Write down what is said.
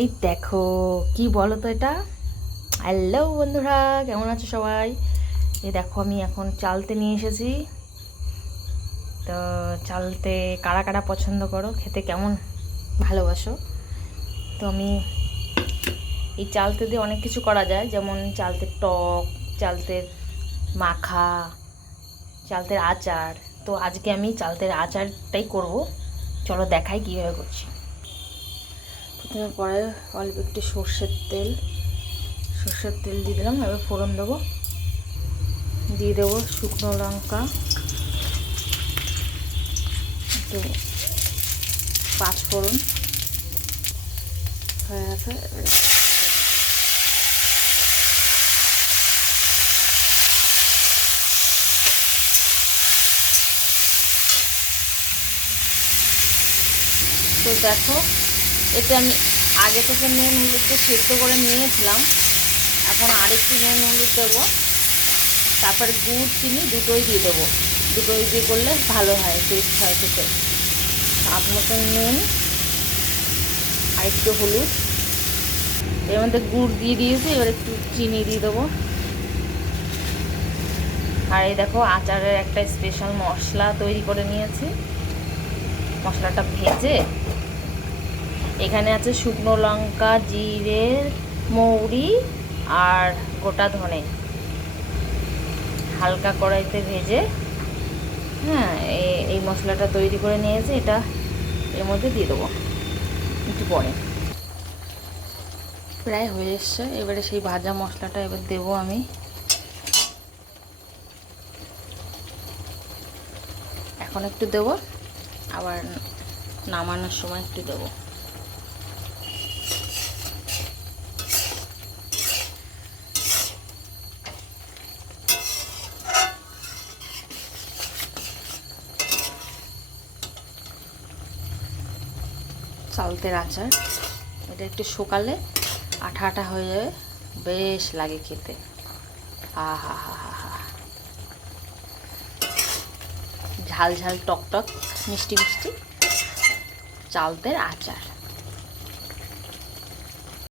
এই দেখো কি বলো তো এটা। হ্যালো বন্ধুরা, কেমন আছো সবাই? এই দেখো আমি এখন চালতে নিয়ে এসেছি। তো চালতে কারা কারা পছন্দ করো, খেতে কেমন ভালোবাসো? তো আমি এই চালতে দিয়ে অনেক কিছু করা যায়, যেমন চালতের টক, চালতের মাখা, চালতের আচার। তো আজকে আমি চালতের আচারটাই করব। চলো দেখাই কীভাবে করছি। প্রথমে পরে অল্প একটু সর্ষের তেল দিয়ে দিলাম। এবার ফোড়ন দেবো, দিয়ে দেবো শুকনো লঙ্কা, একটু পাঁচ ফোড়ন হয়ে গেছে। তো দেখো, এতে আমি আগে থেকে নুন হলুদ দিয়ে সেদ্ধ করে নিয়েছিলাম। এখন আরেকটু নুন হলুদ দেবো, তারপরে গুড় চিনি দুটোই দিয়ে দেবো। দুটোই দিয়ে করলে ভালো হয়, টেস্ট হয় খেতে। স্বাদ মতন নুন আর একটু হলুদ, এর মধ্যে গুড় দিয়ে দিয়েছি। এবার একটু চিনি দিয়ে দেবো। আর এই দেখো আচারের একটা স্পেশাল মশলা তৈরি করে নিয়েছি। মশলাটা ভেজে এখানে আছে শুকনো লঙ্কা, জিরে, মৌরি আর গোটা ধনে, হালকা কড়াইতে ভেজে হ্যাঁ এই মশলাটা তৈরি করে নিয়েছি। এটা এর মধ্যে দিয়ে দেবো একটু পরে। প্রায় হয়ে এসছে। এবারে সেই ভাজা মশলাটা এবার দেবো আমি। এখন একটু দেবো, আবার নামানোর সময় একটু দেবো। চালতের আচার, এটা একটু শুকালে আঠা আঠা হয়ে যাবে, বেশ লাগে খেতে। আহা হা হা হা, ঝাল ঝাল টক টক মিষ্টি মিষ্টি চালতের আচার।